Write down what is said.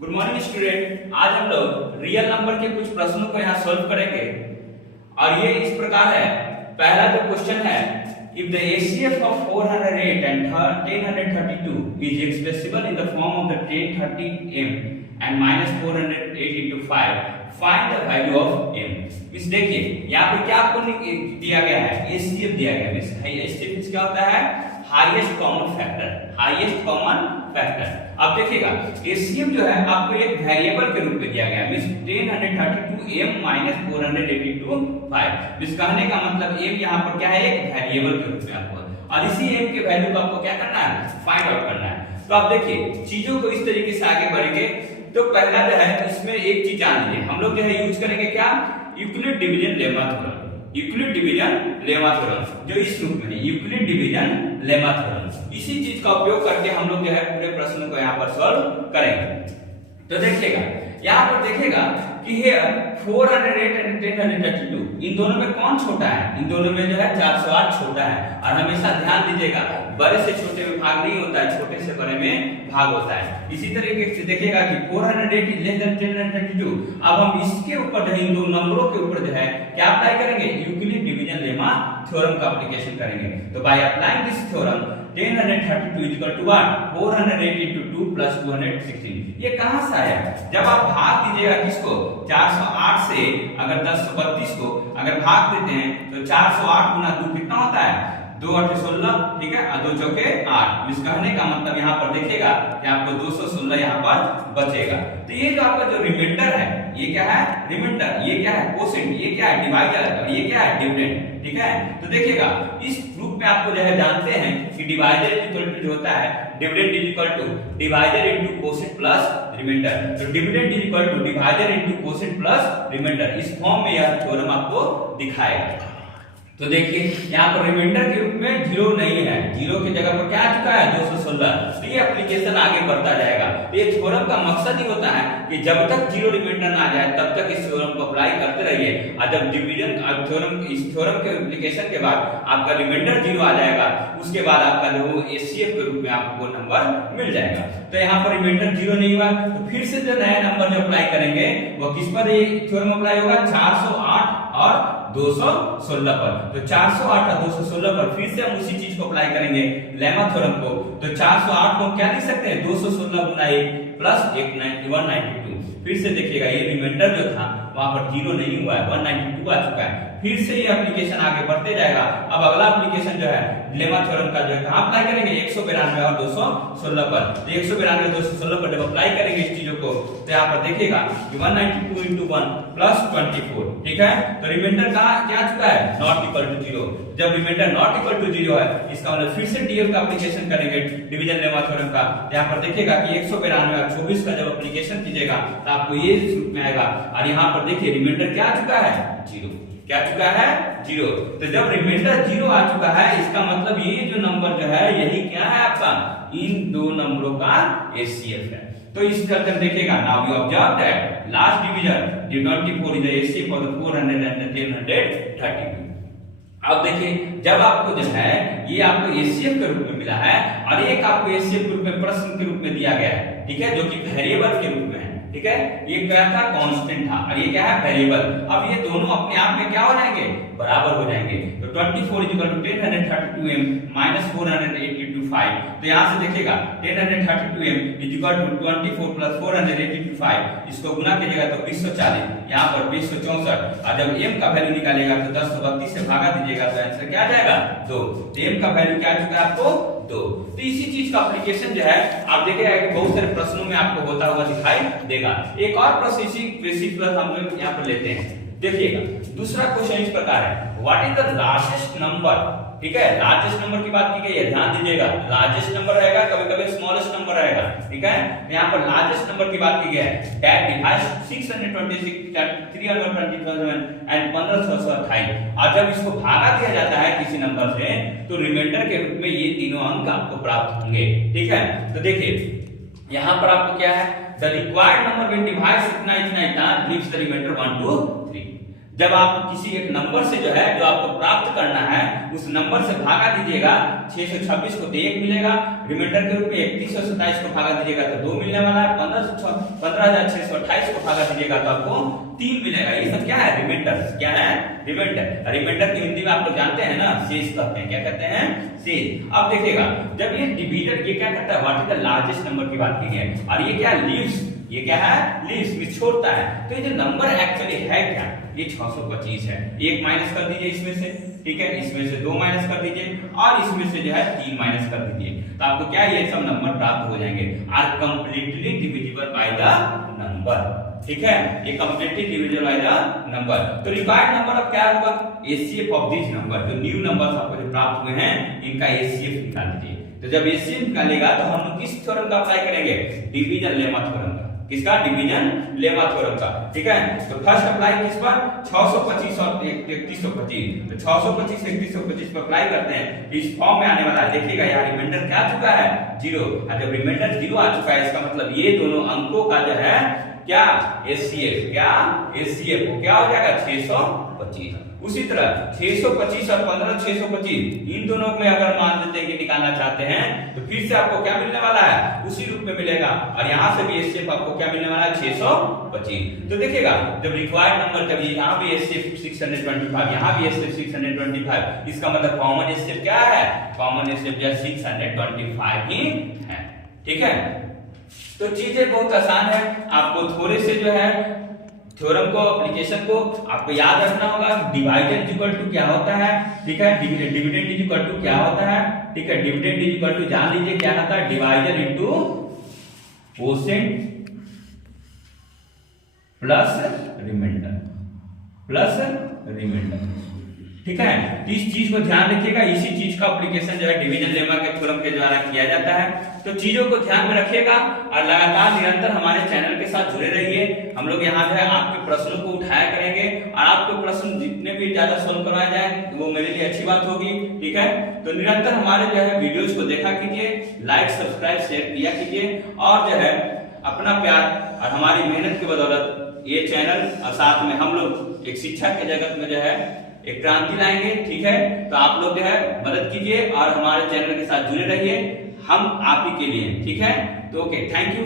Good morning student. आज हम लोग रियल नंबर के कुछ प्रश्नों को यहाँ सॉल्व करेंगे और ये इस प्रकार है। पहला जो क्वेश्चन है, if the HCF of 408 and 1032 is expressible in the form of the 1030m and minus 408 into 5, find the value of m। इस देखिए यहाँ पे क्या आपको दिया गया है, एचसीएफ दिया गया है। एचसीएफ क्या होता है? Highest common factor, highest common factor. अब देखिएगा एचसीएफ जो है आपको एक वेरिएबल के रूप में दिया गया है, मींस 1032m minus 482 5। इस कहने का मतलब m यहाँ पर क्या है, एक वेरिएबल के रूप में आपको, और इसी m के वैल्यू को आपको क्या करना है, फाइंड आउट करना है। तो आप देखिए चीजों को इस तरीके से आगे बढ़ेंगे। तो पहला जो है इसमें एक चीज जान लीजिए, हम लोग जो है यूज करेंगे क्या, Euclid division lemma theorem. Euclid division lemma theorem जो इस रूप में है, यूक्लिड डिवीजन लेमा थ्योरम। इसी चीज का उपयोग करके हम लोग जो है पूरे प्रश्न को यहाँ पर सॉल्व करेंगे। तो देखिएगा यहाँ पर देखिएगा कि here 408 and 1032 इन दोनों में कौन छोटा है? इन दोनों में जो है 408 छोटा है। और हमेशा ध्यान दीजिएगा बड़े से छोटे में भाग नहीं होता है, छोटे से बड़े में भाग होता है। इसी तरीके से देखिएगा कि 408 is less than 1032। अब हम इसके ऊपर जो है, इन दो नंबरों के ऊपर जो है क्या अप्लाई करेंगे, यूक्लिड डिवीजन लेमा थ्योरम का एप्लीकेशन करेंगे। तो by applying this theorem 1032 is equal to what, 408 into 2 plus 216। ये कहां से आया? जब आप भाग दीजिएगा किसको, 408 से अगर 1032 को अगर भाग देते हैं तो 408 गुना 2 कितना होता है, 2 8 16, ठीक है, और 2 चौके 8। इस कहने का मतलब यहाँ पर देखिएगा कि आपको 216 यहाँ पर बचेगा। तो ये जो आपका जो रिमाइंडर है, ये क्या है, रिमाइंडर, ये क्या है, कोसेंट, ये क्या है, डिवाइडर, ये क्या है, डिविडेंड, ठीक है। तो देखिएगा इस रूप में आपको जो है जानते हैं कि डिवाइडर इक्वल टू जो होता है, dividend is equal to divider into quotient plus remainder. तो dividend is equal to divider into quotient plus remainder. इस फॉर्म में यह थ्योरम आपको दिखाएगा। तो देखिए यहाँ पर रिमाइंडर के रूप में 0 नहीं है, 0 की जगह पर क्या आ चुका है, 216। तो ये एप्लीकेशन आगे बढ़ता जाएगा। तो ये थ्योरम का मकसद ही होता है कि जब तक 0 रिमाइंडर ना आ जाए तब तक इस थ्योरम को अप्लाई करते रहिए, और जब डिवीजन थ्योरम, इस थ्योरम के एप्लीकेशन के बाद आपका रिमाइंडर 0 आ जाएगा, उसके बाद आपका जो एचसीएफ के रूप में आपको नंबर मिल जाएगा। तो यहाँ पर रिमाइंडर 0 नहीं हुआ, तो फिर से जो नया नंबर जो अप्लाई करेंगे वो किस पर ये थ्योरम अप्लाई होगा, 408 और 216 पर। तो 408 और 216 पर फिर से हम उसी चीज को अप्लाई करेंगे, लेमा थ्योरम को। तो 408 को क्या लिख सकते हैं, 216 गुना 1 प्लस 192। फिर से देखिएगा ये रिमाइंडर जो था वहां पर 0 नहीं हुआ है, 192 आ चुका है। फिर से ये एप्लीकेशन आगे बढ़ते जाएगा। अब अगला एप्लीकेशन जो है लेमा थ्योरम का जो है कहां अप्लाई करेंगे, 192 और 216 पर। तो 192 216 पर जब अप्लाई करेंगे इस चीजों को, तो यहाँ पर देखिएगा कि 192 into 1 प्लस 24, ठीक है। तो रिमाइंडर कहां क्या चुका है, नॉट इक्वल टू 0। जब रिमाइंडर नॉट इक्वल टू 0 है, इसका मतलब फिर से डीएफ का एप्लीकेशन करेंगे, डिवीजन लेमा थ्योरम का। यहाँ पर देखिएगा कि 192 और 24 का जब एप्लीकेशन कीजिएगा तो आपको ये रूप में आएगा। और यहाँ पर देखिए रिमाइंडर क्या आ चुका है, 0। क्या चुका है, 0। तो जब रिमाइंडर 0 आ चुका है, इसका मतलब ये जो नंबर जो है यही क्या है आपका, इन दो नंबरों का एचसीएफ है। तो इस तरह देखिएगा, now you observe that last division the 24 is the HCF of the 410 अब देखिए जब आपको जो है ये आपको एचसीएफ के रूप में मिला है और एक आपको एचसीएफ के रूप में प्रश्न के रूप में दिया गया है, ठीक है, जो कि वेरिएबल के रूप में है, ठीक है। ये क्या था, कांस्टेंट था, और ये क्या है, वेरिएबल। अब ये दोनों अपने आप में क्या हो जाएंगे, बराबर हो जाएंगे। तो 24 इक्वल टू 1032m माइनस 482 5। तो यहाँ से देखिएगा 1032m is equal to 24 plus 482 5। इसको गुना कीजिएगा तो 2040, यहाँ पर 2064। और जब m का वैल्यू निकालेगा तो 1032 से भागा दीजिएगा तो आंसर क्या आ जाएगा, 2। तो m का वैल्यू क्या आ चुका है आपको, 2। तो इसी चीज का एप्लीकेशन जो है आप देखिएगा कि बहुत सारे प्रश्नों में आपको होता हुआ दिखाई देगा। एक और प्रश्न इसी बेसिस पर हम लोग यहाँ पर लेते हैं। देखिएगा दूसरा क्वेश्चन इस प्रकार है, what is the largest number, ठीक है। लार्जेस्ट नंबर की बात की गई है, ध्यान दीजिएगा, लार्जेस्ट नंबर रहेगा, कभी-कभी स्मॉलेस्ट नंबर रहेगा, ठीक है। यहाँ पर लार्जेस्ट नंबर की बात की गई है, दैट डिवाइड्स 626 327 एंड 1528। और जब इसको भागा दिया जाता है किसी नंबर से तो रिमाइंडर के रूप में ये तीनों अंक आपको प्राप्त होंगे, ठीक है। तो देखिए यहाँ पर आपको क्या है, the required number when divides इतना इतना इतना गिव्स द रिमाइंडर 1 2 3। जब आप किसी एक नंबर से जो है जो आपको प्राप्त करना है उस नंबर से भागा दीजिएगा 626 को तो 1 मिलेगा, रिमाइंडर के रूप में 3127 को भागा दीजिएगा तो 2 मिलने वाला है, 15628 को भागा दीजिएगा तो आपको 3 मिलेगा। ये सब क्या है? रिमाइंडर। क्या है? रिमाइंडर। रिमाइंडर की हिंदी में आप लोग जानते हैं ना, शेष कहते हैं। क्या कहते हैं? शेष। अब देखिएगा जब ये डिवीजन ये क्या करता है, what is the largest number की बात की है, और ये क्या लीव्स, ये क्या है? लीव्स में छोड़ता है। तो ये जो नंबर एक्चुअली है क्या, ये 625 है। 1 माइनस कर दीजिए इसमें से, ठीक है, इसमें से 2 माइनस कर दीजिए और इसमें से जो है 3 माइनस कर दीजिए, तो आपको क्या ये सब नंबर प्राप्त हो जाएंगे। Are completely divisible by the number, ठीक है, ये completely divisible by the number. तो रिक्वायर्ड नंबर अब क्या होगा? एचसीएफ ऑफ दिस नंबर, जो न्यू नंबर्स आपको जो प्राप्त हुए हैं इनका एचसीएफ निकाल दीजिए। तो जब एचसीएफ निकालेगा तो हम लोग किस थ्योरम का अप्लाई करेंगे? डिवीजन लेमा थ्योरम का। किसका? डिवीजन लेमा थ्योरम का, ठीक है। तो फर्स्ट अप्लाई किस पर? 625 और 3125। तो 625 3125 पर अप्लाई करते हैं, इस फॉर्म में आने वाला है। देखिएगा यहाँ रिमाइंडर क्या आ चुका है? 0। और जब रिमाइंडर 0 आ चुका है इसका मतलब ये दोनों अंकों का जो है क्या? एचसीएफ। क्या? एचसीएफ को क्या हो जाएगा? 625। उसी तरह 625 और 15 625 इन दोनों में अगर मान लेते हैं कि निकालना चाहते हैं तो फिर से आपको क्या मिलने वाला है? उसी रूप में मिलेगा, और यहाँ से भी एचसीएफ आपको क्या मिलने वाला है? 625। तो देखिएगा जब रिक्वायर्ड नंबर, जब यहाँ भी एचसीएफ 625, यहाँ भी एचसीएफ 625, इसका मतलब कॉमन एचसीएफ क्या है? कॉमन एचसीएफ जो 625 ही है, ठीक है। तो चीजें बहुत आसान है, आपको थोड़े से जो है थ्योरम को, एप्लीकेशन को आपको याद रखना होगा। डिवाइडेड इक्वल टू क्या होता है, ठीक है, डिविडेंड इक्वल टू क्या होता है, ठीक है, डिविडेंड इक्वल टू जान लीजिए क्या होता है? Divisor into quotient plus remainder, plus remainder, ठीक है। तो इस चीज को ध्यान रखिएगा, इसी चीज का एप्लीकेशन जो है डिवीजन लेमा के थ्योरम के द्वारा किया जाता है। तो चीजों को ध्यान में रखिएगा और लगातार निरंतर हमारे चैनल के साथ जुड़े रहिए। हम लोग यहाँ जो है आपके प्रश्नों को उठाया करेंगे और आपके प्रश्न जितने भी ज्यादा सोल्व करवाए जाए वो मेरे लिए अच्छी बात होगी, ठीक है। तो निरंतर हमारे जो है वीडियोस को देखा कीजिए, लाइक सब्सक्राइब शेयर किया कीजिए, और जो है अपना प्यार और हमारी मेहनत की बदौलत ये चैनल और साथ में हम लोग एक शिक्षा के जगत में जो है एक क्रांति लाएंगे, ठीक है। तो आप लोग जो है मदद कीजिए और हमारे चैनल के साथ जुड़े रहिए, हम आप ही के लिए, ठीक है। तो ओके, थैंक यू।